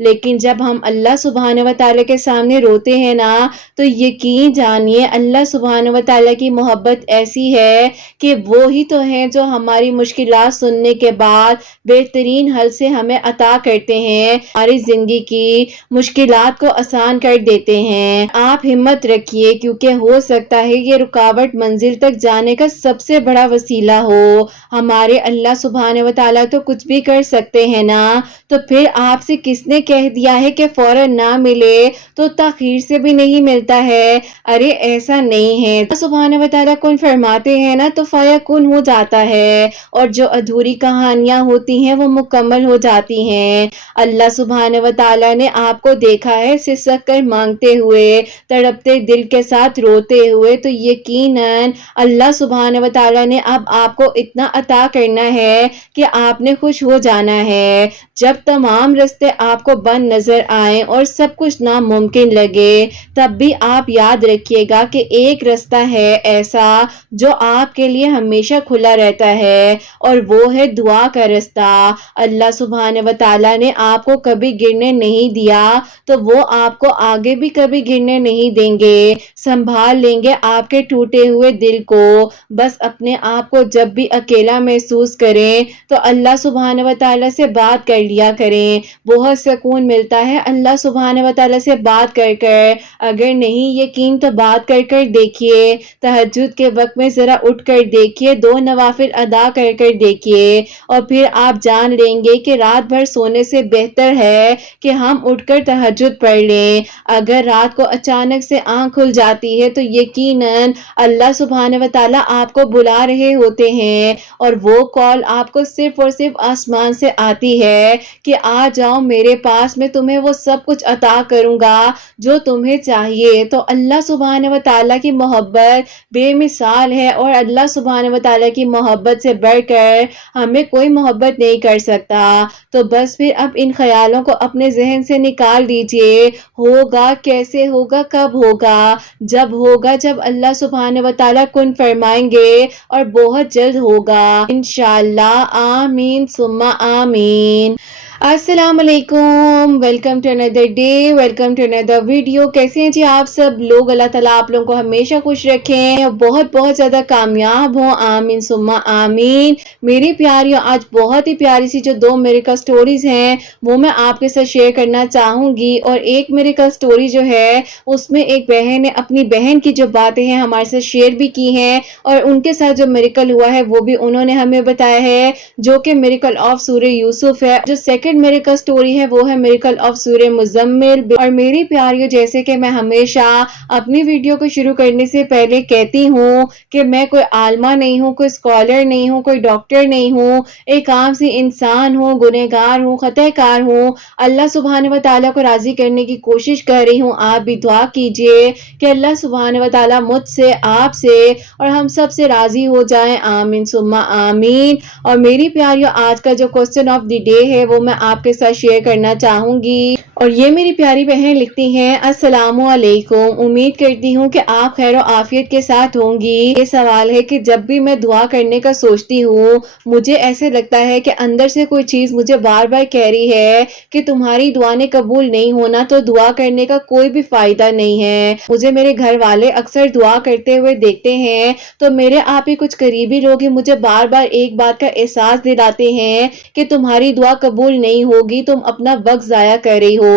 لیکن جب ہم اللہ سبحانہ و تعالیٰ کے سامنے روتے ہیں نا تو یقین جانیے اللہ سبحانہ و تعالیٰ کی محبت ایسی ہے کہ وہی تو ہیں جو ہماری مشکلات سننے کے بعد بہترین حل سے ہمیں عطا کرتے ہیں، ہماری زندگی کی مشکلات کو آسان کر دیتے ہیں۔ آپ ہمت رکھیے کیونکہ ہو سکتا ہے یہ رکاوٹ منزل تک جانے کا سب سے بڑا وسیلہ ہو۔ ہمارے اللہ سبحانہ و تعالیٰ تو کچھ بھی کر سکتے ہیں نا، تو پھر آپ سے کس نے کہہ دیا ہے کہ فوراً نہ ملے تو تاخیر سے بھی نہیں ملتا ہے؟ ارے ایسا نہیں ہے، اللہ سبحانہ و تعالیٰ کن فرماتے ہیں نا تو فیکون ہو جاتا ہے، اور جو ادھوری کہانیاں ہوتی ہیں وہ مکمل ہو جاتی ہیں۔ اللہ سبحانہ و تعالیٰ نے آپ کو دیکھا ہے سسک کر مانگتے ہوئے، تڑپتے دل کے ساتھ روتے ہوئے، تو یقیناً اللہ سبحانہ و تعالیٰ نے اب آپ کو اتنا عطا کرنا ہے کہ آپ نے خوش ہو جانا ہے۔ جب تمام راستے آپ کو بند نظر آئیں اور سب کچھ ناممکن لگے، تب بھی آپ یاد رکھیے گا کہ ایک راستہ ہے ایسا جو آپ کے لیے ہمیشہ کھلا رہتا ہے، اور وہ ہے دعا کا راستہ۔ اللہ سبحانہ و تعالیٰ نے آپ کو کبھی گرنے نہیں دیا تو وہ آپ کو آگے بھی کبھی گرنے نہیں دیں گے، سنبھال لیں گے آپ کے ٹوٹے ہوئے دل کو۔ بس اپنے آپ کو جب بھی اکیلا محسوس کریں تو اللہ سبحانہ و تعالیٰ سے بات کر لیا کریں، بہت سکون ملتا ہے اللہ سبحانہ و تعالیٰ سے بات کر کر۔ اگر نہیں یقین تو بات کر کر دیکھیے، تہجد کے وقت میں ذرا اٹھ کر دیکھیے، 2 نوافل ادا کر کر دیکھیے، اور پھر آپ جان لیں گے کہ رات بھر سونے سے بہتر ہے کہ ہم اٹھ کر تہجد پڑھ لیں۔ اگر رات کو اچانک سے آنکھ کھل جاتی ہے تو یقیناً اللہ سبحانہ و تعالیٰ آپ کو بلا رہے ہوتے ہیں، اور وہ کال آپ کو صرف اور صرف آسمان سے آتی ہے کہ آ جاؤ میرے پاس، میں تمہیں وہ سب کچھ عطا کروں گا جو تمہیں چاہیے۔ تو اللہ سبحانہ و تعالیٰ کی محبت بے مثال ہے، اور اللہ سبحانہ و تعالیٰ کی محبت سے بڑھ کر ہمیں کوئی محبت نہیں کر سکتا۔ تو بس پھر اب ان خیالوں کو اپنے ذہن سے نکال دیجئے، ہوگا کیسے ہوگا، کب ہوگا؟ جب اللہ سبحانہ و تعالیٰ کن فرمائیں گے، اور بہت جلد ہوگا انشاءاللہ۔ آمین ثم آمین۔ السلام علیکم، welcome to another day, welcome to another video. کیسے ہیں جی آپ سب لوگ؟ اللہ تعالیٰ آپ لوگوں کو ہمیشہ خوش رکھیں اور بہت بہت زیادہ کامیاب ہوں، آمین ثم آمین۔ میری پیاریوں، آج بہت ہی پیاری سی جو 2 میریکل سٹوریز ہیں وہ میں آپ کے ساتھ شیئر کرنا چاہوں گی، اور ایک میریکل سٹوری جو ہے اس میں ایک بہن نے اپنی بہن کی جو باتیں ہیں ہمارے ساتھ شیئر بھی کی ہیں، اور ان کے ساتھ جو میریکل ہوا ہے وہ بھی انہوں نے ہمیں بتایا ہے، جو کہ میریکل آف سورہ یوسف ہے۔ جو سیکنڈ میریکل سٹوری ہے وہ ہے میریکل آف سورہ مزمل۔ اور میری پیاریوں، جیسے کہ میں ہمیشہ اپنی ویڈیو کو شروع کرنے سے پہلے کہتی ہوں کہ میں کوئی عالمہ نہیں ہوں، کوئی اسکالر نہیں ہوں، کوئی ڈاکٹر نہیں ہوں، ایک عام سی انسان ہوں، گنہگار ہوں، خطا کار ہوں، اللہ سبحانہ و تعالیٰ کو راضی کرنے کی کوشش کر رہی ہوں۔ آپ بھی دعا کیجئے کہ اللہ سبحانہ و تعالیٰ مجھ سے، آپ سے اور ہم سب سے راضی ہو جائیں، آمین ثم آمین۔ اور میری پیاریوں، آج کا جو کوسچن آف دی ڈے ہے وہ میں آپ کے ساتھ شیئر کرنا چاہوں گی، اور یہ میری پیاری بہن لکھتی ہیں، السلام علیکم، امید کرتی ہوں کہ آپ خیر و عافیت کے ساتھ ہوں گی۔ یہ سوال ہے کہ جب بھی میں دعا کرنے کا سوچتی ہوں مجھے ایسے لگتا ہے کہ اندر سے کوئی چیز مجھے بار بار کہہ رہی ہے کہ تمہاری دعا نے قبول نہیں ہونا تو دعا کرنے کا کوئی بھی فائدہ نہیں ہے۔ مجھے میرے گھر والے اکثر دعا کرتے ہوئے دیکھتے ہیں تو میرے آپ ہی کچھ قریبی لوگ ہی مجھے بار بار ایک بات کا احساس دلاتے ہیں کہ تمہاری دعا قبول نہیں ہوگی، تم اپنا وقت ضائع کر رہی ہو۔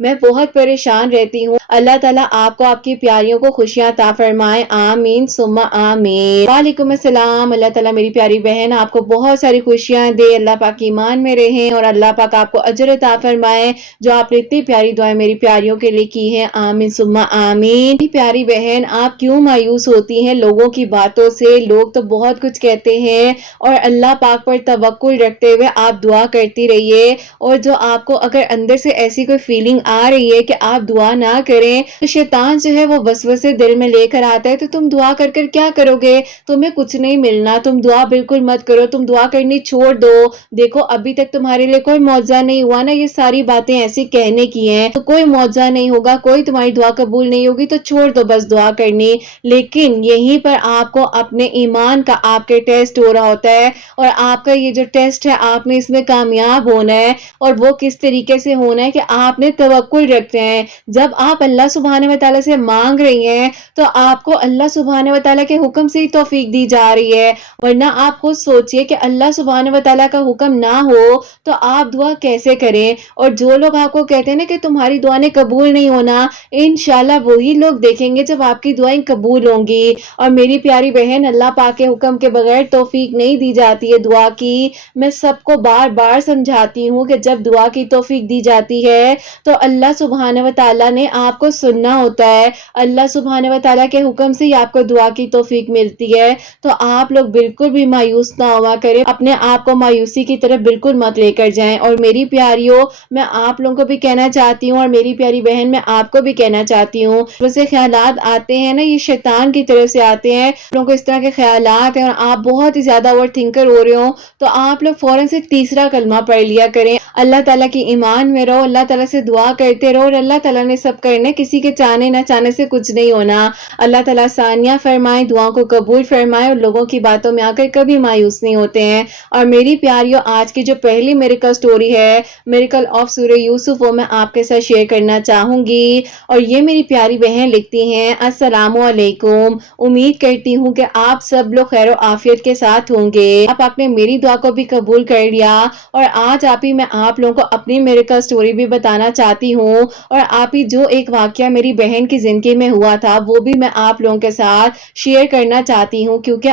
میں بہت پریشان رہتی ہوں۔ اللہ تعالیٰ آپ کو، آپ کی پیاریوں کو خوشیاں عطا فرمائے، آمین ثم آمین۔ وعلیکم السلام۔ اللہ تعالیٰ میری پیاری بہن آپ کو بہت ساری خوشیاں دے، اللہ پاک ایمان میں رہیں، اور اللہ پاک آپ کو اجر عطا فرمائے جو آپ نے اتنی پیاری دعائیں میری پیاریوں کے لیے کی ہیں، آمین ثم آمین۔ میری پیاری بہن، آپ کیوں مایوس ہوتی ہیں لوگوں کی باتوں سے؟ لوگ تو بہت کچھ کہتے ہیں، اور اللہ پاک پر توکل رکھتے ہوئے آپ دعا کرتی رہیے، اور جو آپ کو اگر اندر سے ایسی کوئی کوئی فیلنگ آ رہی ہے کہ آپ دعا نہ کریں تو شیطان جو ہے وہ وسوسے دل میں لے کر آتا ہے، تو تم دعا کر کر کیا کرو گے؟ تمہیں کچھ نہیں ملنا، تم دعا بالکل مت کرو، تم دعا کرنی چھوڑ دو، دیکھو ابھی تک تمہارے لیے کوئی معجزہ نہیں ہوا نا، یہ ساری باتیں ایسی کہنے کی ہیں تو کوئی معجزہ نہیں ہوگا، کوئی تمہاری دعا قبول نہیں ہوگی، تو چھوڑ دو بس دعا کرنی۔ لیکن یہیں پر آپ کو اپنے ایمان کا آپ کے ٹیسٹ ہو رہا ہوتا ہے، اور آپ کا یہ جو ٹیسٹ ہے آپ نے اس میں کامیاب ہونا ہے، اور وہ کس طریقے سے ہونا ہے کہ آپ نے توکل رکھتے ہیں۔ جب آپ اللہ سبحانہ و تعالیٰ سے مانگ رہی ہیں تو آپ کو اللہ سبحانہ و تعالیٰ کے حکم سے ہی توفیق دی جا رہی ہے، ورنہ آپ خود سوچئے کہ اللہ سبحانہ و تعالیٰ کا حکم نہ ہو تو آپ دعا کیسے کریں؟ اور جو لوگ آپ کو کہتے ہیں نا کہ تمہاری دعائیں قبول نہیں ہونا، انشاءاللہ وہی لوگ دیکھیں گے جب آپ کی دعائیں قبول ہوں گی۔ اور میری پیاری بہن، اللہ پاک کے حکم کے بغیر توفیق نہیں دی جاتی ہے دعا کی۔ میں سب کو بار بار سمجھاتی ہوں کہ جب دعا کی توفیق دی جاتی ہے تو اللہ سبحانہ و تعالیٰ نے آپ کو سننا ہوتا ہے، اللہ سبحانہ و تعالیٰ کے حکم سے ہی آپ کو دعا کی توفیق ملتی ہے۔ تو آپ لوگ بالکل بھی مایوس نہ ہوا کریں، اپنے آپ کو مایوسی کی طرف بالکل مت لے کر جائیں۔ اور میری پیاریوں، میں آپ لوگوں کو بھی کہنا چاہتی ہوں، اور میری پیاری بہن میں آپ کو بھی کہنا چاہتی ہوں، ویسے خیالات آتے ہیں نا، یہ شیطان کی طرف سے آتے ہیں، لوگوں کو اس طرح کے خیالات ہیں اور آپ بہت ہی زیادہ اوور تھنکر ہو رہے ہوں، تو آپ لوگ فوراً سے تیسرا کلمہ پڑھ لیا کریں، اللہ تعالیٰ کی ایمان میں رہو، اللہ تعالیٰ سے دعا کرتے رہو، اور اللہ تعالیٰ نے سب کرنے، کسی کے چاہنے نہ چاہنے سے کچھ نہیں ہونا۔ اللہ تعالیٰ آسانیاں فرمائے، دعاؤں کو قبول فرمائے، اور لوگوں کی باتوں میں آ کر کبھی مایوس نہیں ہوتے ہیں۔ اور میری پیاریوں، آج کی جو پہلی میریکل سٹوری ہے، میریکل آف سورہ یوسف، وہ میں آپ کے ساتھ شیئر کرنا چاہوں گی۔ اور یہ میری پیاری بہن لکھتی ہیں، السلام علیکم، امید کرتی ہوں کہ آپ سب لوگ خیر و عافیت کے ساتھ ہوں گے۔ آپ نے میری دعا کو بھی قبول کر لیا، اور آج میں آپ لوگوں کو اپنی میریکل سٹوری بھی بتانا چاہتی ہوں، اور جو ایک واقعہ میری بہن کی زندگی میں ہوا تھا وہ بھی میں آپ لوگوں کے ساتھ شیئر کرنا چاہتی ہوں، کیونکہ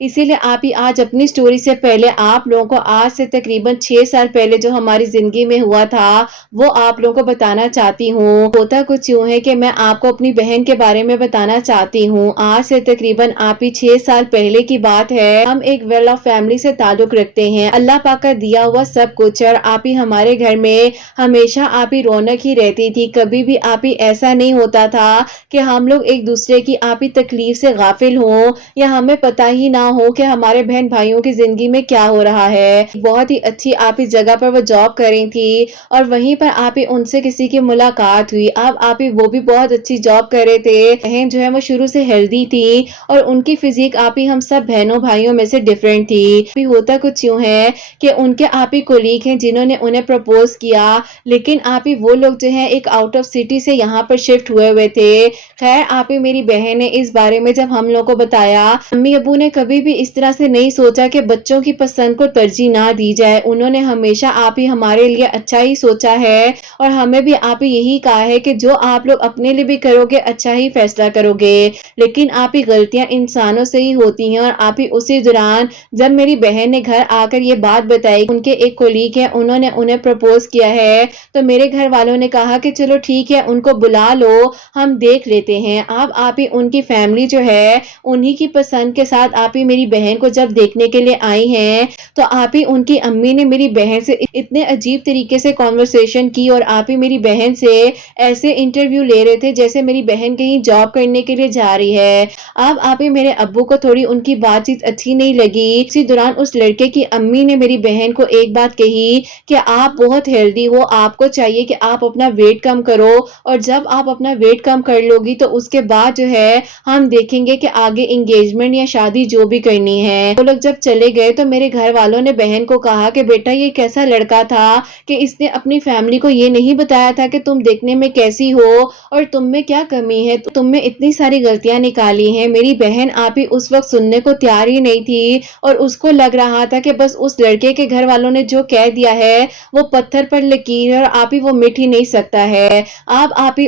اسی لیے آج اپنی سٹوری سے پہلے آپ لوگوں کو آج سے تقریباً 6 سال پہلے جو ہماری زندگی میں ہوا تھا وہ آپ لوگوں کو بتانا چاہتی ہوں۔ ہوتا کچھ یوں ہے کہ میں آپ کو اپنی بہن کے بارے میں بتانا چاہتی ہوں۔ آج سے تقریباً 6 سال پہلے کی بات ہے، ہم ایک ویل آف فیملی سے تعلق رکھتے ہیں، اللہ پاک کا دیا ہوا سب کچھ، اور ہمارے گھر میں ہمیشہ رونق ہی رہتی تھی، کبھی بھی ایسا نہیں ہوتا تھا کہ ہم لوگ ایک دوسرے کی تکلیف سے غافل ہوں، یا ہمیں پتہ ہی نہ ہو کہ ہمارے بہن بھائیوں کی زندگی میں کیا ہو رہا ہے۔ بہت ہی اچھی جگہ پر وہ جاب کر رہی تھی، اور وہیں پر ان سے کسی کی ملاقات ہوئی۔ اب وہ بھی بہت اچھی جاب کر رہے تھے، بہن جو ہے وہ شروع سے ہیلدی تھی، اور ان کی فزیک ہم سب بہنوں بھائیوں میں سے ڈیفرنٹ تھی۔ ہوتا کچھ یوں ہے کہ ان کے کولیگ ہیں جنہوں نے انہیں پرپوز کیا، لیکن وہ لوگ جو ہیں ایک آؤٹ آف سٹی سے یہاں پر شفٹ ہوئے تھے۔ خیر میری بہن نے اس بارے میں جب ہم لوگ کو بتایا، امی ابو نے کبھی بھی اس طرح سے نہیں سوچا کہ بچوں کی پسند کو ترجیح نہ دی جائے، انہوں نے ہمیشہ ہمارے لیے اچھا ہی سوچا ہے، اور ہمیں بھی یہی کہا ہے کہ جو آپ لوگ اپنے لیے بھی کرو گے اچھا ہی فیصلہ کرو گے، لیکن غلطیاں انسانوں سے ہی ہوتی ہیں۔ اور اسی دوران جب میری بہن نے گھر آ کر یہ بات بتائی، ان کے ایک کولیگ ہے، انہوں نے انہیں پرپوز کیا ہے، تو میرے گھر والوں نے کہا کہ چلو ٹھیک ہے، ان کو بلا لو، ہم دیکھ لیتے ہیں۔ اب ان کی فیملی جو ہے انہی کی پسند کے ساتھ میری بہن کو جب دیکھنے کے لیے آئی ہیں، تو ان کی امی نے میری بہن سے اتنے عجیب طریقے سے کنورسیشن کی، اور میری بہن سے ایسے انٹرویو لے رہے تھے جیسے میری بہن کہیں جاب کرنے کے لیے جا رہی ہے۔ اب میرے ابو کو تھوڑی ان کی بات چیت اچھی نہیں لگی۔ اسی دوران اس لڑکے کی امی نے میری بہن کو ایک بات کہی کہ آپ بہت ہیلدی ہو، آپ کو چاہیے کہ آپ اپنا ویٹ کم کرو، اور جب آپ اپنا ویٹ کم کر لو گی تو اس کے بعد جو ہے ہم دیکھیں گے کہ آگے انگیجمنٹ یا شادی جو بھی کرنی ہے۔ وہ لوگ جب چلے گئے تو میرے گھر والوں نے بہن کو کہا کہ بیٹا یہ کیسا لڑکا تھا کہ اس نے اپنی فیملی کو یہ نہیں بتایا تھا کہ تم دیکھنے میں کیسی ہو اور تم میں کیا کمی ہے، تم میں اتنی ساری غلطیاں نکالی ہیں۔ میری بہن اس وقت سننے کو تیار ہی نہیں تھی، اور اس کو لگ رہا تھا کہ بس اس لڑکے کے گھر والوں نے جو کہہ دیا ہے وہ پتھر پر لکیر ہے، اور وہ مٹ ہی نہیں سکتا ہے۔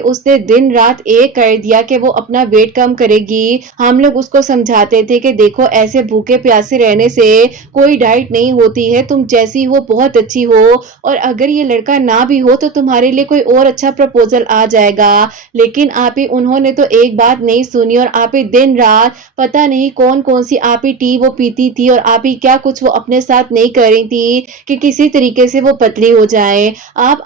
اس نے دن رات ایک کر دیا کہ وہ اپنا ویٹ کم کرے گی۔ ہم لوگ اس کو سمجھاتے تھے کہ دیکھو ایسے بھوکے پیاسے رہنے سے کوئی ڈائٹ نہیں ہوتی ہے، تم جیسی ہو بہت اچھی ہو، اور اگر یہ لڑکا نہ بھی ہو تو تمہارے لیے کوئی اور اچھا پروپوزل آ جائے گا۔ لیکن انہوں نے تو ایک بات نہیں سنی، اور دن رات پتہ نہیں کون سی ٹی وہ پیتی تھی، اور کیا کچھ وہ اپنے ساتھ نہیں کر رہی تھی کہ کسی طریقے سے وہ پتلی ہو جائے۔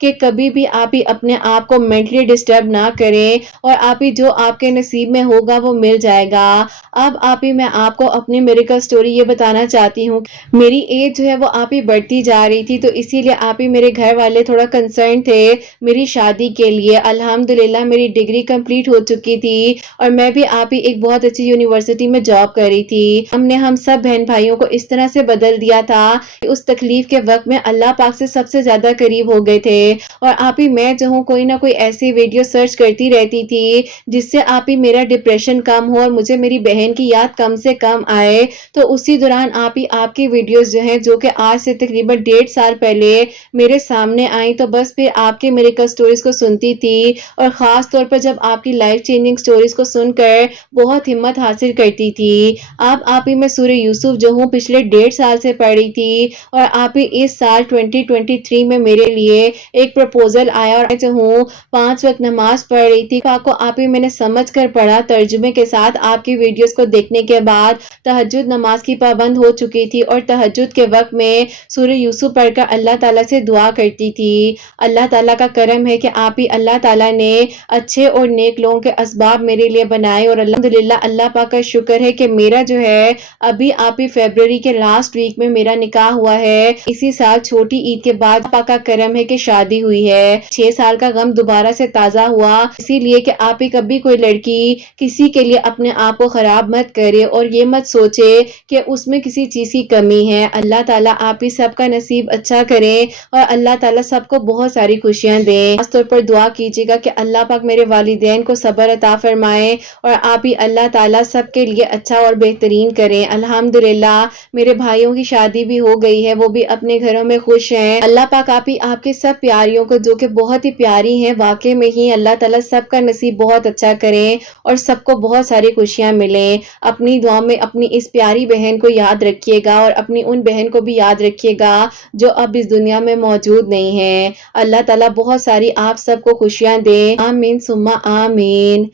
کہ کبھی بھی آپ ہی اپنے آپ کو مینٹلی ڈسٹرب نہ کریں اور آپ ہی جو آپ کے نصیب میں ہوگا وہ مل جائے گا. اب آپ ہی میں آپ کو اپنی میریکل سٹوری یہ بتانا چاہتی ہوں. میری ایج جو ہے وہ آپ ہی بڑھتی جا رہی تھی تو اسی لیے آپ ہی میرے گھر والے تھوڑا کنسرن تھے میری شادی کے لیے. الحمدللہ میری ڈگری کمپلیٹ ہو چکی تھی اور میں بھی آپ ہی ایک بہت اچھی یونیورسٹی میں جاب کر رہی تھی. ہم سب بہن بھائیوں کو اس طرح سے بدل دیا تھا کہ اس تکلیف کے وقت میں اللہ پاک سے سب سے زیادہ قریب ہو گئے تھے. اور آپ ہی میں جو ہوں کوئی نہ کوئی ایسی ویڈیو سرچ کرتی رہتی تھی جس سے آپ ہی میرا ڈپریشن کم ہو اور مجھے میری بہن کی یاد کم سے کم آئے. تو اسی دوران آپ ہی آپ کی ویڈیوز جو ہیں جو کہ آج سے تقریباً 1.5 سال پہلے میرے سامنے آئیں تو بس پھر آپ کے میریکل سٹوریز کو سنتی تھی اور خاص طور پر جب آپ کی لائف چینجنگ سٹوریز کو سن کر بہت ہمت حاصل کرتی تھی. آپ ہی میں سورہ یوسف جو ہوں پچھلے 1.5 سال سے پڑھ رہی تھی اور آپ ہی اس سال 2023 میں میرے لیے ایک پروپوزل آیا اور جو ہوں 5 وقت نماز پڑھ رہی تھی. آپ ہی میں نے سمجھ کر پڑھا ترجمے کے ساتھ. آپ کی ویڈیوز کو دیکھنے کے بعد تہجد نماز کی پابند ہو چکی تھی اور تہجد کے وقت میں سورہ یوسف پڑھ کر اللہ تعالیٰ سے دعا کرتی تھی. اللہ تعالیٰ کا کرم ہے کہ آپ ہی اللہ تعالیٰ نے اچھے اور نیک لوگوں کے اسباب میرے لیے بنائے اور الحمدللہ اللہ پاک کا شکر ہے کہ میرا جو ہے ابھی آپ ہی فیبروری کے لاسٹ ویک میں میرا نکاح ہوا ہے. اسی سال چھوٹی عید کے بعد پاک کا کرم ہے کہ شادی ہوئی ہے. 6 سال کا غم دوبارہ سے تازہ ہوا اسی لیے کہ آپ ہی کبھی کوئی لڑکی کسی کے لیے اپنے آپ کو خراب مت کرے اور یہ مت سوچے کہ اس میں کسی چیز کی کمی ہے. اللہ تعالیٰ آپ ہی سب کا نصیب اچھا کرے اور اللہ تعالیٰ سب کو بہت ساری خوشیاں دے. خاص طور پر دعا کیجیے گا کہ اللہ پاک میرے والدین کو صبر عطا فرمائے اور آپ ہی اللہ تعالیٰ سب کے لیے اچھا اور بہترین کریں. الحمدللہ میرے بھائیوں کی شادی بھی ہو گئی ہے, وہ بھی اپنے گھروں میں خوش ہیں. اللہ پاک آپ ہی آپ کے سب پیاریوں کو جو کہ بہت ہی پیاری ہیں واقع میں ہی اللہ تعالیٰ سب کا نصیب بہت اچھا کریں اور سب کو بہت ساری خوشیاں ملیں. اپنی دعا میں اپنی اس پیاری بہن کو یاد رکھیے گا اور اپنی ان بہن کو بھی یاد رکھیے گا جو اب اس دنیا میں موجود نہیں ہیں. اللہ تعالیٰ بہت ساری آپ سب کو خوشیاں دے. آمین ثم آمین.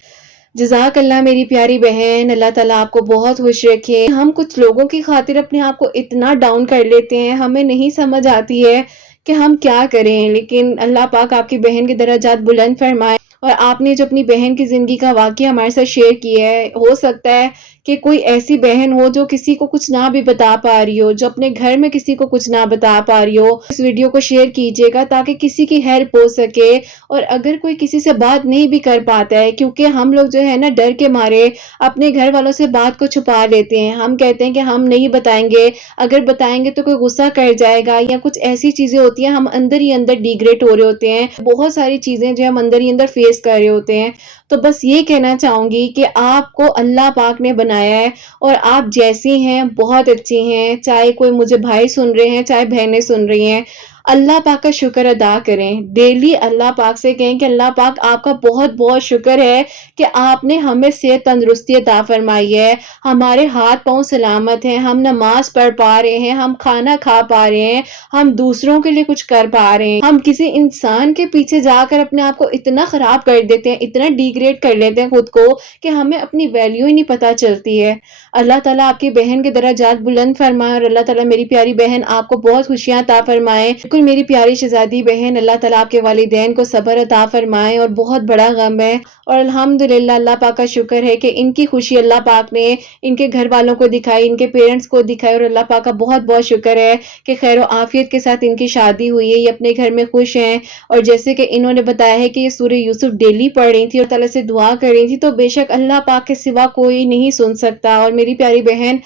جزاک اللہ میری پیاری بہن. اللہ تعالیٰ آپ کو بہت خوش رکھے. ہم کچھ لوگوں کی خاطر اپنے آپ کو اتنا ڈاؤن کر لیتے ہیں, ہمیں نہیں سمجھ آتی ہے کہ ہم کیا کریں, لیکن اللہ پاک آپ کی بہن کے درجات بلند فرمائے. اور آپ نے جو اپنی بہن کی زندگی کا واقعہ ہمارے ساتھ شیئر کیا ہے, ہو سکتا ہے کہ کوئی ایسی بہن ہو جو کسی کو کچھ نہ بھی بتا پا رہی ہو, جو اپنے گھر میں کسی کو کچھ نہ بتا پا رہی ہو. اس ویڈیو کو شیئر کیجیے گا تاکہ کسی کی ہیلپ ہو سکے. اور اگر کوئی کسی سے بات نہیں بھی کر پاتا ہے, کیونکہ ہم لوگ جو ہے نا ڈر کے مارے اپنے گھر والوں سے بات کو چھپا لیتے ہیں. ہم کہتے ہیں کہ ہم نہیں بتائیں گے, اگر بتائیں گے تو کوئی غصہ کر جائے گا یا کچھ ایسی چیزیں ہوتی ہیں, ہم اندر ہی اندر ڈیگریڈ ہو رہے ہوتے ہیں. بہت ساری چیزیں جو ہم اندر ہی اندر فیس کر رہے ہوتے ہیں. تو بس یہ کہنا چاہوں گی کہ آپ کو اللہ پاک نے بنایا ہے اور آپ جیسی ہیں بہت اچھی ہیں. چاہے کوئی مجھے بھائی سن رہے ہیں چاہے بہنیں سن رہی ہیں, اللہ پاک کا شکر ادا کریں. ڈیلی اللہ پاک سے کہیں کہ اللہ پاک آپ کا بہت بہت شکر ہے کہ آپ نے ہمیں صحت تندرستی عطا فرمائی ہے. ہمارے ہاتھ پاؤں سلامت ہیں, ہم نماز پڑھ پا رہے ہیں, ہم کھانا کھا پا رہے ہیں, ہم دوسروں کے لیے کچھ کر پا رہے ہیں. ہم کسی انسان کے پیچھے جا کر اپنے آپ کو اتنا خراب کر دیتے ہیں, اتنا ڈیگریڈ کر لیتے ہیں خود کو کہ ہمیں اپنی ویلیو ہی نہیں پتا چلتی ہے. اللہ تعالیٰ آپ کی بہن کے درجات بلند فرمائے اور اللہ تعالیٰ میری پیاری بہن آپ کو بہت خوشیاں عطا فرمائے. بالکل میری پیاری شہزادی بہن, اللہ تعالیٰ آپ کے والدین کو صبر عطا فرمائے اور بہت بڑا غم ہے اور الحمدللہ اللہ پاک کا شکر ہے کہ ان کی خوشی اللہ پاک نے ان کے گھر والوں کو دکھائی, ان کے پیرنٹس کو دکھائی اور اللہ پاک کا بہت بہت شکر ہے کہ خیر و عافیت کے ساتھ ان کی شادی ہوئی ہے. یہ اپنے گھر میں خوش ہیں اور جیسے کہ انہوں نے بتایا ہے کہ یہ سورہ یوسف ڈیلی پڑھ رہی تھی اور تعالیٰ سے دعا کر رہی تھی, تو بے شک اللہ پاک کے سوا کوئی نہیں سن سکتا. اور میری پیاری بہن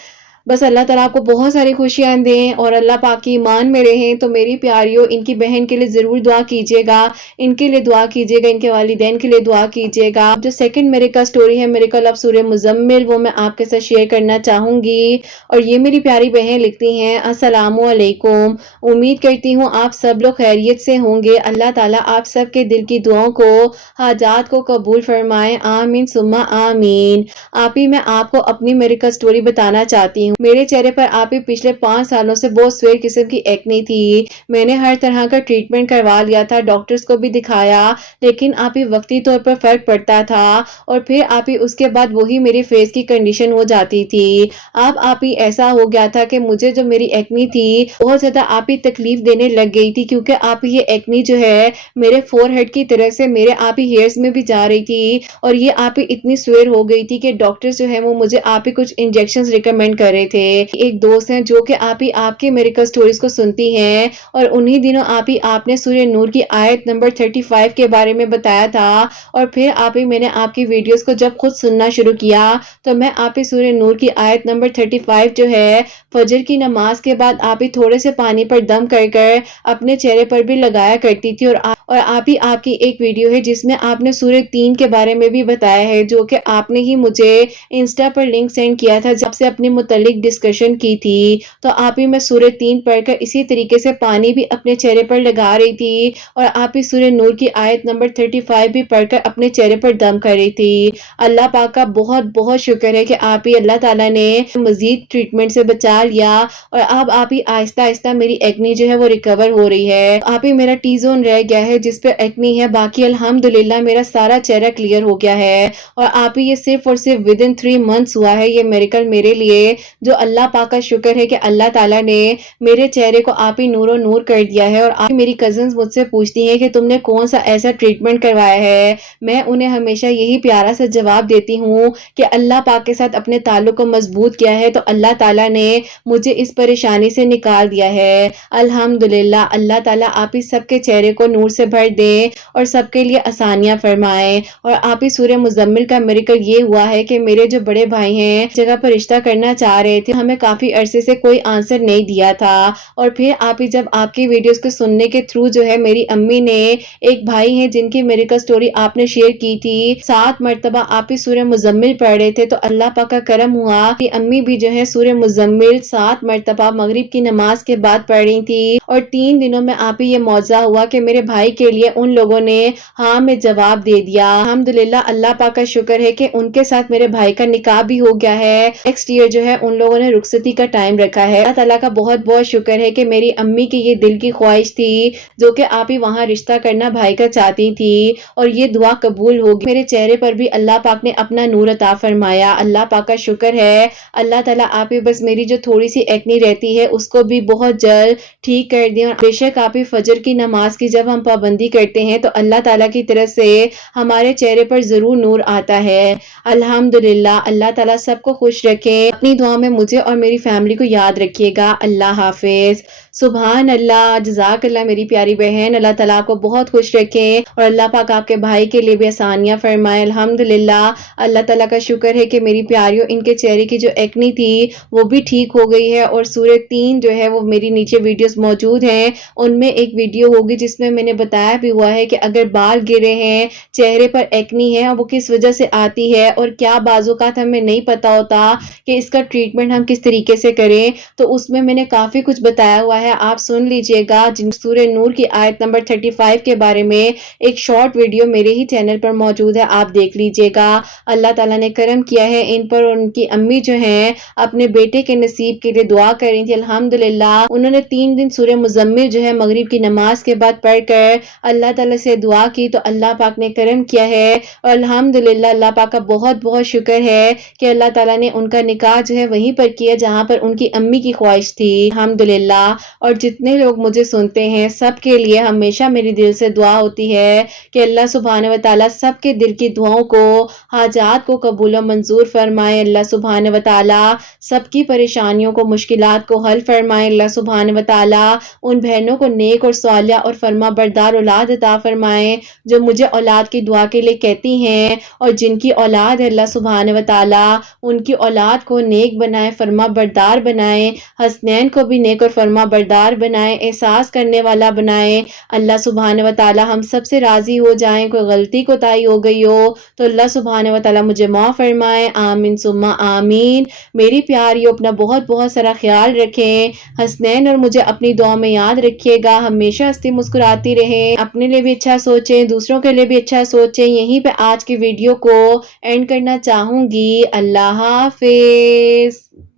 بس اللہ تعالیٰ آپ کو بہت ساری خوشیاں دیں اور اللہ پاک کی ایمان میں رہیں. تو میری پیاریوں ان کی بہن کے لیے ضرور دعا کیجیے گا, ان کے لیے دعا کیجیے گا, ان کے والدین کے لیے دعا کیجیے گا. جو سیکنڈ میریکل سٹوری ہے میریکل آف سورہ مزمل, وہ میں آپ کے ساتھ شیئر کرنا چاہوں گی. اور یہ میری پیاری بہن لکھتی ہیں, السلام علیکم, امید کرتی ہوں آپ سب لوگ خیریت سے ہوں گے. اللہ تعالیٰ آپ سب کے دل کی دعاؤں کو, حاجات کو قبول فرمائے. آمین ثم آمین. آپ ہی میں آپ کو اپنی میریکل سٹوری بتانا چاہتی ہوں. میرے چہرے پر آپ ہی پچھلے 5 سالوں سے بہت سویر قسم کی ایکنی تھی، میں نے ہر طرح کا ٹریٹمنٹ کروا لیا تھا، ڈاکٹرز کو بھی دکھایا، لیکن آپ ہی وقتی طور پر فرق پڑتا تھا اور پھر آپ ہی اس کے بعد وہی میری فیس کی کنڈیشن ہو جاتی تھی۔ اب آپ ہی ایسا ہو گیا تھا کہ مجھے جو میری ایکنی تھی بہت زیادہ آپ ہی تکلیف دینے لگ گئی تھی، کیونکہ آپ ہی یہ ایکنی جو ہے میرے فور ہیڈ کی طرح سے میرے آپ ہی ہیئرز میں بھی جا رہی تھی، اور یہ آپ ہی اتنی سویر ہو گئی تھی کہ ڈاکٹرز جو ہے وہ مجھے آپ ہی کچھ انجیکشنز ریکمینڈ کر رہے تھے۔ ایک دوست ہیں جو کہ آپ ہی آپ کے میریکل سٹوریز کو سنتی ہیں، اور انہی دنوں آپ نے سورہ نور کی آیت نمبر 35 کے بارے میں بتایا تھا، اور پھر میں نے آپ کی ویڈیوز کو جب خود سننا شروع کیا تو میں آپ ہی سورہ نور کی آیت نمبر 35 جو ہے فجر کی نماز کے بعد آپ ہی تھوڑے سے پانی پر دم کر کر اپنے چہرے پر بھی لگایا کرتی تھی، اور آپ ہی آپ کی ایک ویڈیو ہے جس میں آپ نے سورہ 3 کے بارے میں بھی بتایا ہے، جو کہ آپ نے ہی مجھے انسٹا پر لنک سینڈ کیا تھا جب سے اپنے متعلق ڈسکشن کی تھی، تو آپ ہی میں سورہ 3 پڑھ کر اسی طریقے سے پانی بھی اپنے چہرے پر لگا رہی تھی، اور آپ ہی سورہ نور کی آیت نمبر 35 بھی پڑھ کر اپنے چہرے پر دم کر رہی تھی۔ اللہ پاک کا بہت بہت شکر ہے کہ آپ ہی اللہ تعالیٰ نے مزید ٹریٹمنٹ سے بچا لیا، اور اب آپ ہی آہستہ آہستہ میری ایکنی جو ہے وہ ریکور ہو رہی ہے۔ آپ ہی میرا ٹی زون رہ گیا ہے جس پہ ایکنی ہے، باقی الحمدللہ میرا سارا چہرہ کلیئر ہو گیا ہے، اور آپ ہی یہ صرف اور صرف ودن 3 months ہوا ہے یہ میریکل میرے لیے، جو اللہ پاک کا شکر ہے کہ اللہ تعالیٰ نے میرے چہرے کو آپ ہی نور و نور کر دیا ہے۔ اور آپ میری کزنز مجھ سے پوچھتی ہیں کہ تم نے کون سا ایسا ٹریٹمنٹ کروایا ہے، میں انہیں ہمیشہ یہی پیارا سا جواب دیتی ہوں کہ اللہ پاک کے ساتھ اپنے تعلق کو مضبوط کیا ہے تو اللہ تعالیٰ نے مجھے اس پریشانی سے نکال دیا ہے۔ الحمدللہ اللہ تعالیٰ آپ ہی سب کے چہرے کو نور سے بھر دے اور سب کے لیے آسانیاں فرمائے۔ اور آپ ہی سورہ مزمل کا میریکل یہ ہوا ہے کہ میرے جو بڑے بھائی ہیں جگہ پر رشتہ کرنا چاہ رہے تھے، ہمیں کافی عرصے سے کوئی آنسر نہیں دیا تھا، اور پھر آپ ہی جب آپ کی ویڈیوز کو سننے کے تھرو جو ہے میری امی نے ایک بھائی ہیں جن کی میریکل سٹوری آپ نے شیئر کی تھی، 7 مرتبہ آپ ہی سورہ مزمل پڑھ رہے تھے، تو اللہ پاک کا کرم ہوا کہ امی بھی جو ہے سورہ مزمل 7 مرتبہ مغرب کی نماز کے بعد پڑھ رہی تھی، اور 3 دنوں میں آپ ہی یہ معجزہ ہوا کہ میرے بھائی کے لیے ان لوگوں نے ہاں میں جواب دے دیا۔ الحمدللہ اللہ پاک کا شکر ہے کہ ان کے ساتھ میرے بھائی کا نکاح بھی ہو گیا ہے، نیکسٹ ایئر جو ہے ان لوگوں نے رخصتی کا ٹائم رکھا ہے۔ اللہ تعالیٰ کا بہت بہت شکر ہے کہ میری امی کی یہ دل کی خواہش تھی جو کہ آپ ہی وہاں رشتہ کرنا بھائی کا چاہتی تھی، اور یہ دعا قبول ہوگی۔ میرے چہرے پر بھی اللہ پاک نے اپنا نور عطا فرمایا، اللہ پاک کا شکر ہے۔ اللہ تعالیٰ آپ ہی بس میری جو تھوڑی سی ایکنی رہتی ہے اس کو بھی بہت جلد ٹھیک کر دیں، اور بے شک آپ ہی فجر کی نماز کی جب ہم پابندی کرتے ہیں تو اللہ تعالیٰ کی طرف سے ہمارے چہرے پر ضرور نور آتا ہے۔ الحمدللہ اللہ تعالیٰ سب کو خوش رکھے، اپنی دعا میں مجھے اور میری فیملی کو یاد رکھیے گا۔ اللہ حافظ۔ سبحان اللہ، جزاک اللہ میری پیاری بہن، اللہ تعالیٰ آپ کو بہت خوش رکھے، اور اللہ پاک آپ کے بھائی کے لیے بھی آسانیاں فرمائے۔ الحمدللہ اللہ تعالیٰ کا شکر ہے کہ میری پیاریوں ان کے چہرے کی جو ایکنی تھی وہ بھی ٹھیک ہو گئی ہے، اور سورہ 3 جو ہے وہ میری نیچے ویڈیوز موجود ہیں، ان میں ایک ویڈیو ہوگی جس میں میں نے بتایا بھی ہوا ہے کہ اگر بال گرے ہیں، چہرے پر ایکنی ہے، وہ کس وجہ سے آتی ہے، اور کیا بعض اوقات ہمیں نہیں پتا ہوتا کہ اس کا ٹریٹمنٹ ہم کس طریقے سے کریں، تو اس میں نے کافی کچھ بتایا ہوا ہے، آپ سن لیجئے گا۔ سورہ نور کی آیت نمبر 35 کے بارے میں ایک شارٹ ویڈیو میرے ہی چینل پر موجود ہے، آپ دیکھ لیجئے گا۔ اللہ تعالیٰ نے کرم کیا ہے ان پر، اور ان کی امی جو ہیں اپنے بیٹے کے نصیب کے لیے دعا کر رہی تھی، الحمدللہ انہوں نے 3 دن سورہ مزمل جو ہے مغرب کی نماز کے بعد پڑھ کر اللہ تعالیٰ سے دعا کی، تو اللہ پاک نے کرم کیا ہے، اور الحمدللہ اللہ پاک کا بہت بہت شکر ہے کہ اللہ تعالیٰ نے ان کا نکاح جو ہے وہیں پر کیا جہاں پر ان کی امی کی خواہش تھی، الحمدللہ۔ اور جتنے لوگ مجھے سنتے ہیں سب کے لیے ہمیشہ میری دل سے دعا ہوتی ہے کہ اللہ سبحانہ و تعالیٰ سب کے دل کی دعاؤں کو، حاجات کو قبول و منظور فرمائے، اللہ سبحانہ و تعالیٰ سب کی پریشانیوں کو، مشکلات کو حل فرمائے، اللہ سبحانہ و تعالیٰ ان بہنوں کو نیک اور صالحہ اور فرما بردار اولاد عطا فرمائے جو مجھے اولاد کی دعا کے لیے کہتی ہیں، اور جن کی اولاد ہے اللہ سبحانہ و تعالیٰ ان کی اولاد کو نیک بنائے، فرما بردار بنائے، حسنین کو بھی نیک اور فرما بردار بنائے، احساس کرنے والا بنائے، اللہ سبحانہ و تعالیٰ ہم سب سے راضی ہو جائیں۔ کوئی غلطی کوتاہی ہو گئی ہو تو اللہ سبحانہ و تعالیٰ مجھے معاف فرمائے، آمین ثم آمین۔ میری پیاریوں اپنا بہت بہت سارا خیال رکھیں، حسنین اور مجھے اپنی دعا میں یاد رکھیے گا، ہمیشہ ہنستی مسکراتی رہیں، اپنے لیے بھی اچھا سوچیں، دوسروں کے لیے بھی اچھا سوچیں۔ یہیں پہ آج کی ویڈیو کو اینڈ کرنا چاہوں گی۔ اللہ حافظ۔